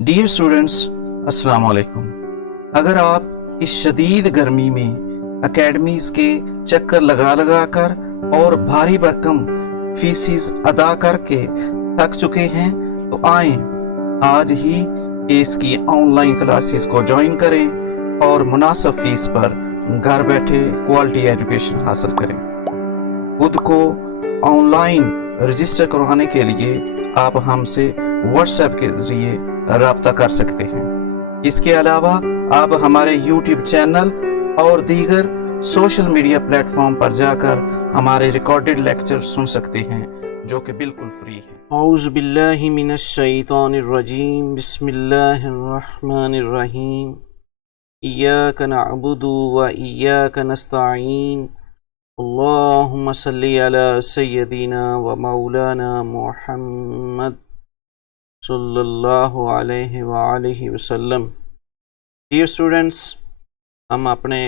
Dear students, अस्सलाम वालेकुम। अगर आप इस शदीद गर्मी में एकेडमीज के चक्कर लगा लगा कर और भारी भरकम फीसिस अदा करके थक चुके हैं तो आए आज ही इसकी ऑनलाइन क्लासेस को ज्वाइन करें और मुनासिब फीस पर घर बैठे क्वालिटी एजुकेशन हासिल करें। खुद को ऑनलाइन रजिस्टर करवाने के लिए आप हमसे व्हाट्सएप के जरिए रब्ता कर सकते हैं। इसके अलावा आप हमारे यूट्यूब चैनल और दीगर सोशल मीडिया प्लेटफॉर्म पर जाकर हमारे रिकॉर्डेड लेक्चर सुन सकते हैं जो कि बिल्कुल फ्री है। औज़ु बिल्लाहि मिनश शैतानिर रजीम, बिस्मिल्लाहिर रहमानिर रहीम। इय्याका नअबुदु व इय्याका नस्तईन। अल्लाहुम्मा सल्लि अला सय्यदिना व मौलाना मुहम्मद सल्लल्लाहु अलैहि व आलिहि वसल्लम। डियर स्टूडेंट्स, हम अपने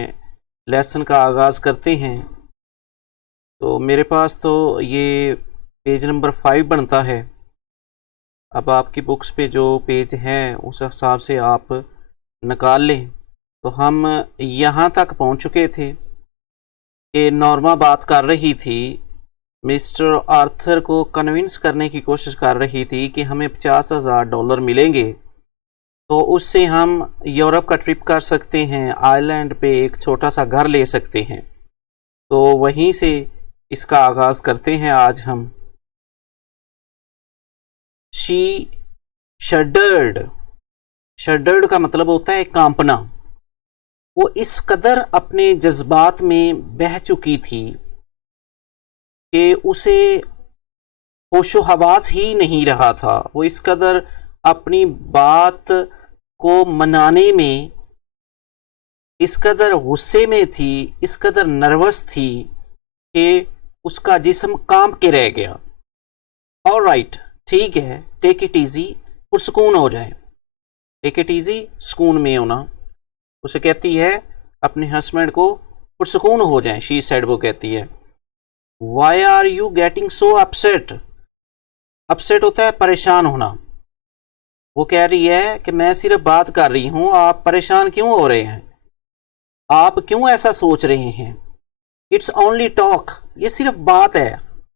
लेसन का आगाज़ करते हैं। तो मेरे पास तो ये पेज नंबर 5 बनता है। अब आपकी बुक्स पे जो पेज हैं उस हिसाब से आप निकाल लें। तो हम यहाँ तक पहुँच चुके थे कि नॉर्मा बात कर रही थी, मिस्टर आर्थर को कन्विंस करने की कोशिश कर रही थी कि हमें $50,000 मिलेंगे तो उससे हम यूरोप का ट्रिप कर सकते हैं, आइलैंड पे एक छोटा सा घर ले सकते हैं। तो वहीं से इसका आगाज़ करते हैं आज हम। शी शडर्ड, शडर्ड का मतलब होता है कांपना। वो इस कदर अपने जज्बात में बह चुकी थी कि उसे होशो हवास ही नहीं रहा था। वो इस कदर अपनी बात को मनाने में इस कदर गुस्से में थी, इस कदर नर्वस थी कि उसका जिस्म कांप के रह गया। ऑलराइट, ठीक है, टेक इट ईजी, पुरसकून हो जाए। टेक इट ईजी, सुकून में होना। उसे कहती है अपने हस्बैंड को पुरसकून हो जाए। शी सेड, वो कहती है Why are you getting so upset? Upset होता है परेशान होना। वो कह रही है कि मैं सिर्फ बात कर रही हूँ, आप परेशान क्यों हो रहे हैं? आप क्यों ऐसा सोच रहे हैं? इट्स ओनली टॉक, ये सिर्फ बात है।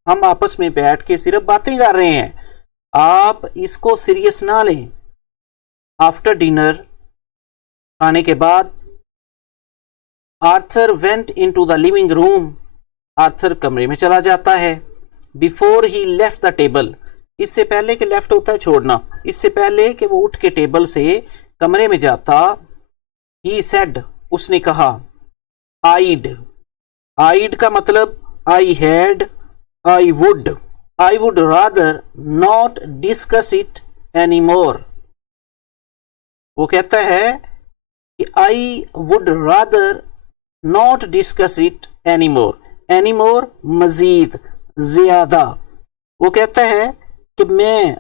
हम आपस में बैठ के सिर्फ बातें कर रहे हैं, आप इसको सीरियस ना लें। आफ्टर डिनर, खाने के बाद, Arthur went into the living room, Arthur कमरे में चला जाता है। Before he left the table, इससे पहले कि लेफ्ट होता है छोड़ना, इससे पहले कि वो उठ के टेबल से कमरे में जाता, ही सेड, उसने कहा, आइड, आइड का मतलब I had, I would rather not discuss it any more. वो कहता है कि I would rather not discuss it any more. Any more मजीद, ज्यादा। वो कहता है कि मैं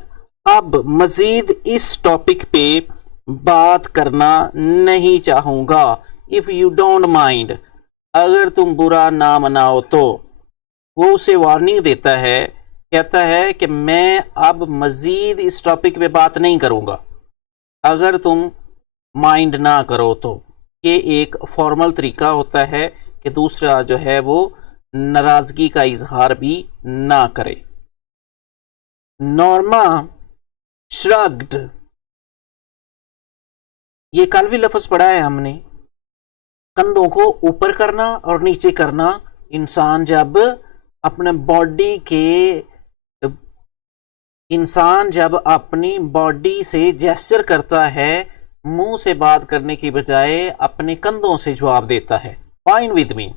अब मजीद इस टॉपिक पे बात करना नहीं चाहूँगा। इफ़ यू डोंट माइंड, अगर तुम बुरा ना मनाओ तो। वो उसे वार्निंग देता है, कहता है कि मैं अब मजीद इस टॉपिक पे बात नहीं करूँगा अगर तुम माइंड ना करो तो। ये एक फॉर्मल तरीका होता है कि दूसरा जो है वो नाराजगी का इजहार भी ना करे। नॉर्मा श्रग्ड, ये कल भी लफ्ज पढ़ा है हमने। कंधों को ऊपर करना और नीचे करना। इंसान जब अपनी बॉडी से जेस्चर करता है, मुंह से बात करने की बजाय अपने कंधों से जवाब देता है। फाइन विद मी,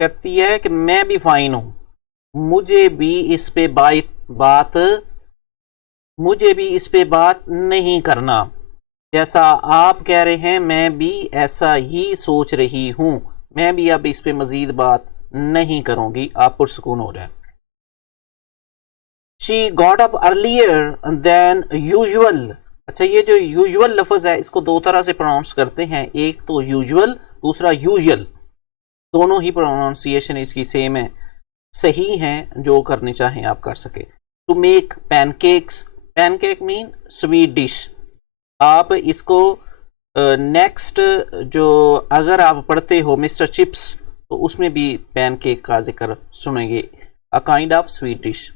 कहती है कि मैं भी फाइन हूं, मुझे भी इस पे बात नहीं करना। जैसा आप कह रहे हैं मैं भी ऐसा ही सोच रही हूं, मैं भी अब इस पे मजीद बात नहीं करूंगी। आप पुरसकून हो जाए। She got up earlier than usual. अच्छा, ये जो यूजुअल लफ्ज है इसको दो तरह से प्रोनाउंस करते हैं, एक तो यूजुअल, दूसरा यूजुअल। दोनों ही प्रोनाउंसिएशन इसकी सेम है, सही हैं, जो करने चाहें आप कर सके। To make pancakes, pancake mean sweet dish. आप इसको नेक्स्ट जो अगर आप पढ़ते हो मिस्टर चिप्स तो उसमें भी पैनकेक का जिक्र सुनेंगे। A kind of sweet dish.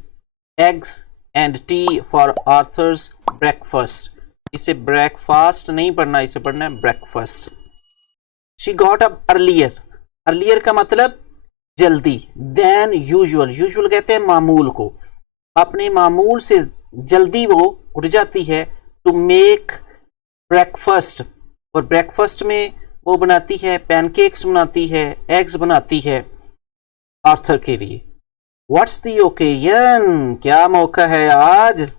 Eggs and tea for Arthur's breakfast. इसे ब्रेकफास्ट नहीं पढ़ना, इसे पढ़ना है breakfast. She got up earlier. Earlier का मतलब जल्दी। Than usual. यूजुअल कहते हैं मामूल को। अपने मामूल से जल्दी वो उठ जाती है। To make breakfast. और ब्रेकफास्ट में वो बनाती है पैनकेक्स बनाती है, एग्स बनाती है आर्थर के लिए। What's the occasion. क्या मौका है आज।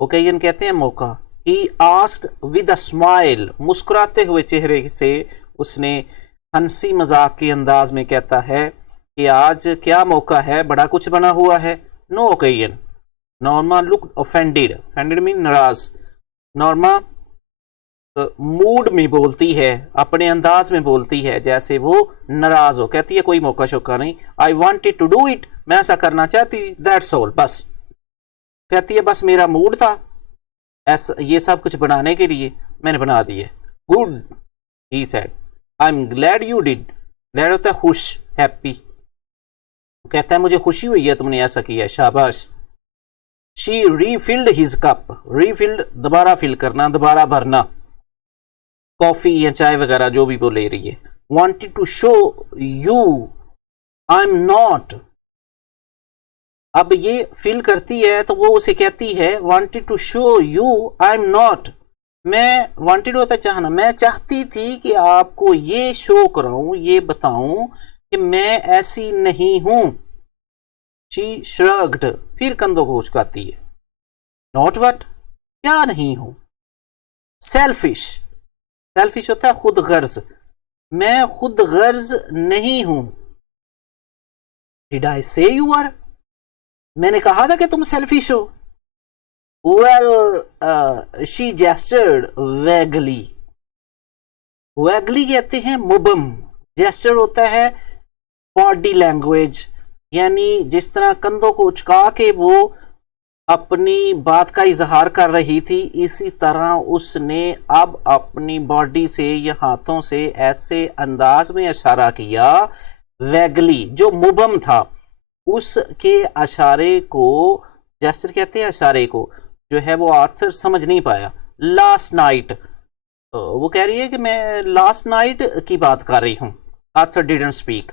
ओकेजन कहते हैं मौका। He asked with a smile। मुस्कुराते हुए चेहरे से उसने हंसी मजाक के अंदाज में कहता है कि आज क्या मौका है, बड़ा कुछ बना हुआ है। No occasion. Norma look offended. Offended mean नाराज। नॉर्मा मूड में बोलती है, अपने अंदाज में बोलती है जैसे वो नाराज हो। कहती है कोई मौका शौका नहीं। I wanted to do it. मैं ऐसा करना चाहती, दैट्स ऑल, बस। कहती है बस मेरा मूड था ऐसा ये सब कुछ बनाने के लिए, मैंने बना दिए। Good he said. I am glad you did. Glad होता है खुश, हैप्पी। कहता है मुझे खुशी हुई है तुमने ऐसा किया, शाबाश। She refilled his cup. Refilled दोबारा फिल करना, दोबारा भरना। कॉफी या चाय वगैरह जो भी वो ले रही है। Wanted to show you I am not. अब ये फिल करती है तो वो उसे कहती है wanted to show you I am not. मैं वांटेड होता चाहना, मैं चाहती थी कि आपको ये शो कराऊं, ये बताऊं कि मैं ऐसी नहीं हूं। She shrugged. फिर कंधों को उचकाती है। Not what. क्या नहीं हूं। सेल्फिश। सेल्फिश होता है खुद गर्ज। मैं खुद गर्ज नहीं हूं। डिड आई से यू आर। मैंने कहा था कि तुम सेल्फिश हो। Well she जेस्चर्ड वैगली। वैगली कहते हैं मुबम। जेस्चर होता है बॉडी लैंग्वेज, यानी जिस तरह कंधों को उचका के वो अपनी बात का इजहार कर रही थी, इसी तरह उसने अब अपनी बॉडी से या हाथों से ऐसे अंदाज में इशारा किया। वैगली जो मुबम था उसके अशारे को जेस्चर कहते हैं, अशारे को जो है वो आर्थर समझ नहीं पाया। Last night. वो कह रही है कि मैं लास्ट नाइट की बात कर रही हूं। Arthur didn't speak.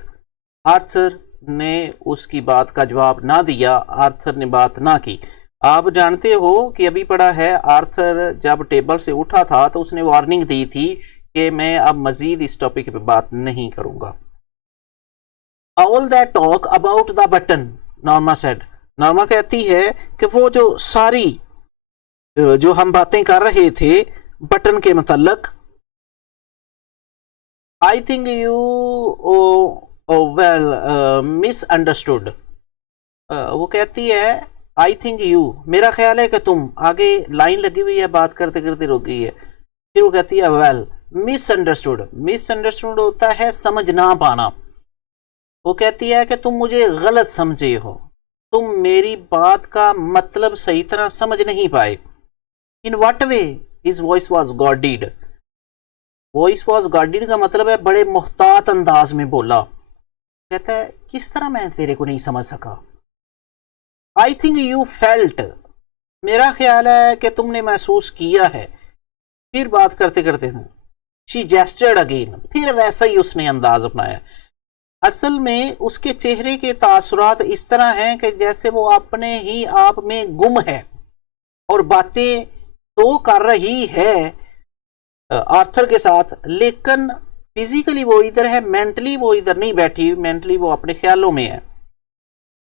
आर्थर ने उसकी बात का जवाब ना दिया। आर्थर ने बात ना की। आप जानते हो कि अभी पढ़ा है आर्थर जब टेबल से उठा था तो उसने वार्निंग दी थी कि मैं अब मजीद इस टॉपिक पे बात नहीं करूंगा। All that talk about the button, Norma said। Norma कहती है कि वो जो सारी जो हम बातें कर रहे थे बटन के मतलब, I think you well misunderstood. वो कहती है आई थिंक यू, मेरा ख्याल है कि तुम, आगे लाइन लगी हुई है बात करते करते रुक गई है। फिर वो कहती है वेल मिसअंडरस्टूड। मिसअंडरस्टूड होता है समझ ना पाना। वो कहती है कि तुम मुझे गलत समझे हो, तुम मेरी बात का मतलब सही तरह समझ नहीं पाए। In what way. His voice was guarded. Voice was guarded का मतलब है बड़े मुहतात अंदाज में बोला। कहता है किस तरह मैं तेरे को नहीं समझ सका। I think you felt. मेरा ख्याल है कि तुमने महसूस किया है। फिर बात करते करते शी जेस्चर्ड अगेन। फिर वैसा ही उसने अंदाज अपनाया। असल में उसके चेहरे के तासुरात इस तरह हैं कि जैसे वो अपने ही आप में गुम है और बातें तो कर रही है आर्थर के साथ, लेकिन फिजिकली वो इधर है, मेंटली वो इधर नहीं बैठी। मेंटली वो अपने ख्यालों में है।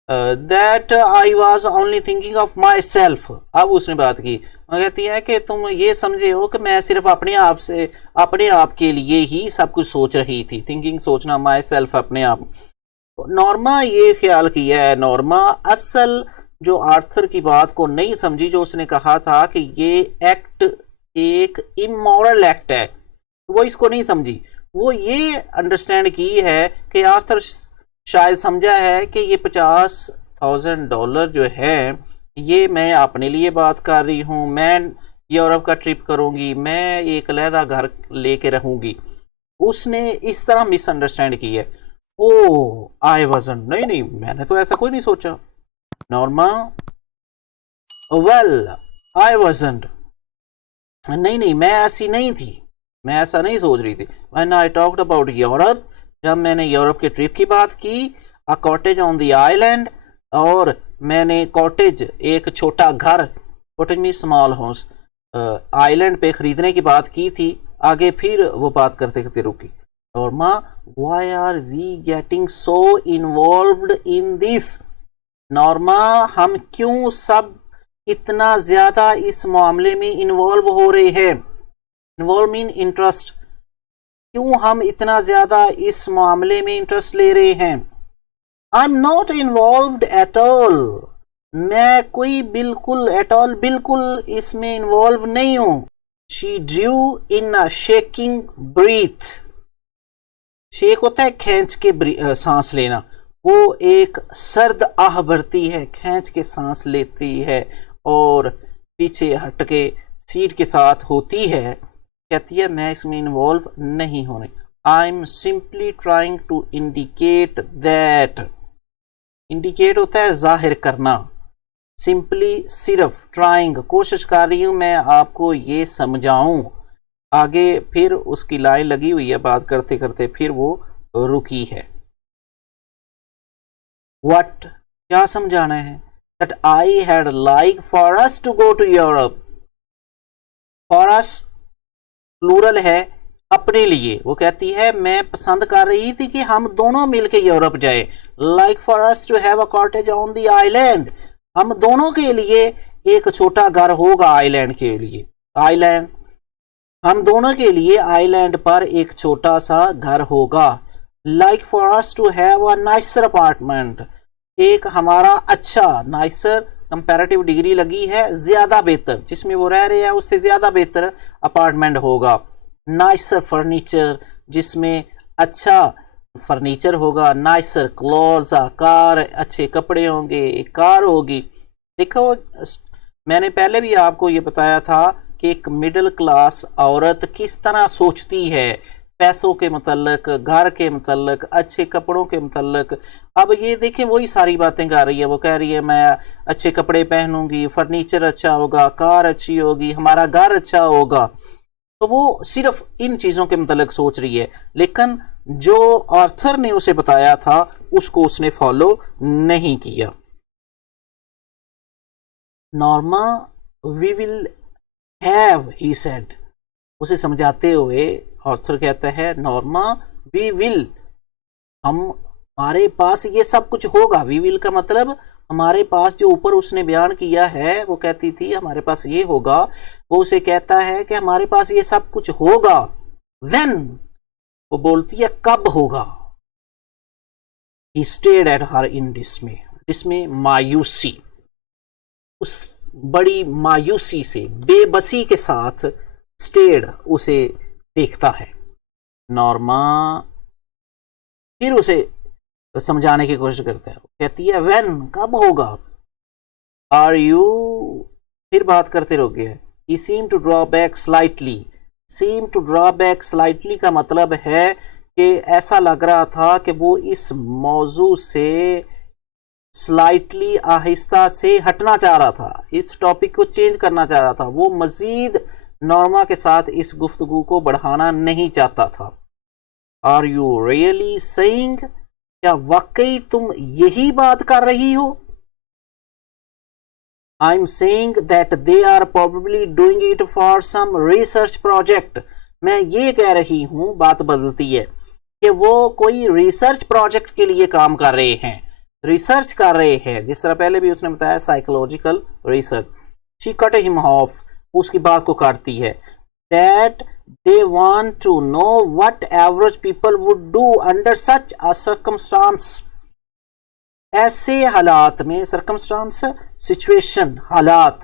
That I was only thinking of my self. अब उसने बात की। कहती है कि तुम ये समझे हो कि मैं सिर्फ अपने आप से, अपने आप के लिए ही सब कुछ सोच रही थी। थिंकिंग सोचना, माई सेल्फ अपने आप। नॉर्मा ये ख्याल किया है। नॉर्मा असल जो आर्थर की बात को नहीं समझी, जो उसने कहा था कि ये एक्ट एक इमोरल एक्ट है, वो इसको नहीं समझी। वो ये अंडरस्टैंड की है कि आर्थर शायद समझा है कि ये $50,000 जो है ये मैं अपने लिए बात कर रही हूँ। मैं यूरोप का ट्रिप करूंगी, मैं एक अलहदा घर लेके रहूंगी। उसने इस तरह मिसअंडरस्टैंड की है। ओ आई वाजंट, नहीं नहीं मैंने तो ऐसा कोई नहीं सोचा। नॉर्मा, वेल आई वाजंट, नहीं नहीं मैं ऐसी नहीं थी, मैं ऐसा नहीं सोच रही थी। When I talked about Europe, जब मैंने यूरोप के ट्रिप की बात की, अ कॉटेज ऑन द आइलैंड, और मैंने कॉटेज एक छोटा घर, कॉटेज में स्मॉल हाउस, आइलैंड पे खरीदने की बात की थी। आगे फिर वो बात करते करते रुकी। Norma, why are we getting so involved in this? Norma, हम क्यों सब इतना ज्यादा इस मामले में इन्वॉल्व हो रहे हैं? Involve mean interest. क्यों हम इतना ज्यादा इस मामले में इंटरेस्ट ले रहे हैं? आई am not involved at all, मैं कोई बिल्कुल एट ऑल बिल्कुल इसमें इन्वॉल्व नहीं हूं। She drew in a shaking breath. Shake होता है खींच के सांस लेना, वो एक सर्द आह भरती है, खींच के सांस लेती है और पीछे हट के सीट के साथ होती है। कहती है मैं इसमें इन्वॉल्व नहीं होने। I am simply trying to indicate that. Indicate होता है जाहिर करना। सिंपली सिर्फ, ट्राइंग कोशिश कर रही हूं मैं आपको ये समझाऊं। आगे फिर उसकी लाइन लगी हुई है, बात करते करते फिर वो रुकी है। व्हाट, क्या समझाना है? That I had like for us to go to Europe. For us plural है, अपने लिए। वो कहती है मैं पसंद कर रही थी कि हम दोनों मिलके यूरोप जाए। Like for us to have a cottage on the island, हम दोनों के लिए एक छोटा घर होगा आइलैंड के लिए। आइलैंड, हम दोनों के लिए आइलैंड पर एक छोटा सा घर होगा। Like for us to have a nicer apartment, एक हमारा अच्छा, नाइसर कंपैरेटिव डिग्री लगी है, ज्यादा बेहतर, जिसमें वो रह रहे हैं उससे ज्यादा बेहतर अपार्टमेंट होगा। नाइसर फर्नीचर, जिसमें अच्छा फर्नीचर होगा। नाइसर क्लोथ्स, कार, अच्छे कपड़े होंगे, एक कार होगी। देखो मैंने पहले भी आपको ये बताया था कि एक मिडिल क्लास औरत किस तरह सोचती है पैसों के मतलब, घर के मतलब, अच्छे कपड़ों के मतलब। अब ये देखें वही सारी बातें कर रही है। वो कह रही है मैं अच्छे कपड़े पहनूंगी, फर्नीचर अच्छा होगा, कार अच्छी होगी, हमारा घर अच्छा होगा। तो वो सिर्फ इन चीजों के मतलब सोच रही है, लेकिन जो ऑर्थर ने उसे बताया था उसको उसने फॉलो नहीं किया। Norma, we will have, he said. उसे समझाते हुए ऑर्थर कहता है नॉर्मा, वी विल, हम, हमारे पास ये सब कुछ होगा। वी विल का मतलब हमारे पास, जो ऊपर उसने बयान किया है, वो कहती थी हमारे पास ये होगा, वो उसे कहता है कि हमारे पास ये सब कुछ होगा। व्हेन, वो बोलती है कब होगा। ही स्टेड एट हर इन डिस्मे, डिस्मे मायूसी, उस बड़ी मायूसी से, बेबसी के साथ स्टेड उसे देखता है। नॉर्मा फिर उसे समझाने की कोशिश करता है। कहती है व्हेन, कब होगा। आर यू, फिर बात करते रहोगे। He seem to draw back slightly. Seem to draw back slightly का मतलब है कि ऐसा लग रहा था कि वो इस मौजू से स्लाइटली, आहिस्ता से हटना चाह रहा था, इस टॉपिक को चेंज करना चाह रहा था। वो मजीद नॉर्मा के साथ इस गुफ्तगू को बढ़ाना नहीं चाहता था। आर यू रियली सेइंग, क्या वाकई तुम यही बात कर रही हो? I am saying that they are probably doing it for some research project. मैं ये कह रही हूं, बात बदलती है, कि वो कोई रिसर्च प्रोजेक्ट के लिए काम कर रहे हैं, रिसर्च कर रहे हैं, जिस तरह पहले भी उसने बताया psychological research. She cut him off, उसकी बात को काटती है। That they want to know what average people would do under such a circumstance. ऐसे हालात में, सर्कमस्टांस सिचुएशन, हालात,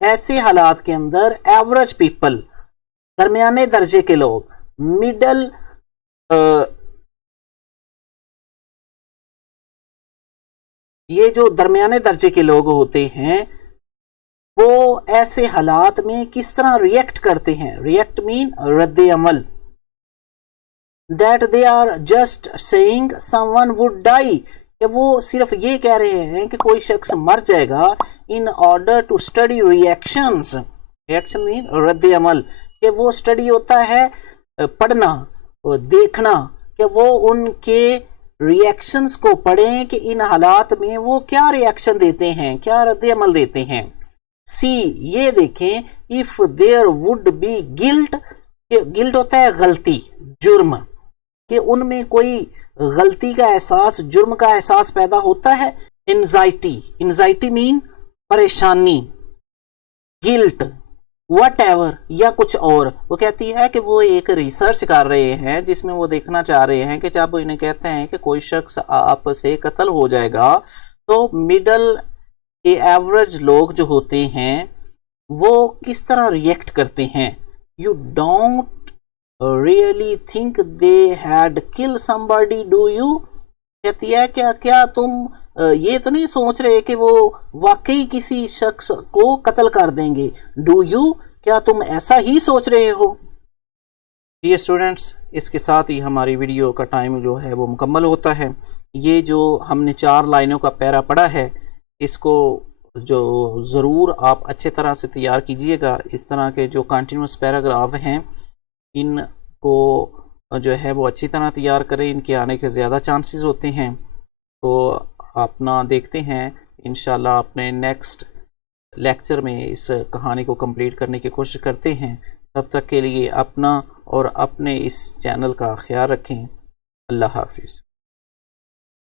ऐसे हालात के अंदर एवरेज पीपल, दरमियाने दर्जे के लोग, मिडल, ये जो दरमियाने दर्जे के लोग होते हैं, वो ऐसे हालात में किस तरह रिएक्ट करते हैं। रिएक्ट मीन रद्द अमल। That they are just saying someone would die, कि वो सिर्फ ये कह रहे हैं कि कोई शख्स मर जाएगा। In order to study reactions, reaction mean रद्द अमल, कि वो स्टडी होता है पढ़ना और देखना, कि वो उनके रिएक्शंस को पढ़ें कि इन हालात में वो क्या रिएक्शन देते हैं, क्या रद्द अमल देते हैं। सी, ये देखें, if there would be guilt, guilt होता है गलती, जुर्म, कि उनमें कोई गलती का एहसास, जुर्म का एहसास पैदा होता है। एंजाइटी, एंजाइटी मीन परेशानी, गिल्ट, वट एवर या कुछ और। वो कहती है कि वो एक रिसर्च कर रहे हैं जिसमें वो देखना चाह रहे हैं कि जब इन्हें कहते हैं कि कोई शख्स आप से कत्ल हो जाएगा, तो मिडल एवरेज लोग जो होते हैं वो किस तरह रिएक्ट करते हैं। You don't really think they had kill somebody do you, कहती है क्या तुम ये तो नहीं सोच रहे कि वो वाकई किसी शख्स को कत्ल कर देंगे। डू यू, क्या तुम ऐसा ही सोच रहे हो। ये स्टूडेंट्स, इसके साथ ही हमारी वीडियो का टाइम जो है वो मुकम्मल होता है। ये जो हमने 4 लाइनों का पैरा पढ़ा है, इसको जो ज़रूर आप अच्छे तरह से तैयार कीजिएगा। इस तरह के जो कंटिन्यूस पैराग्राफ हैं, इनको जो है वो अच्छी तरह तैयार करें, इनके आने के ज़्यादा चांसेस होते हैं। तो अपना देखते हैं इंशाल्लाह अपने नेक्स्ट लेक्चर में इस कहानी को कंप्लीट करने की कोशिश करते हैं। तब तक के लिए अपना और अपने इस चैनल का ख्याल रखें। अल्लाह हाफिज़।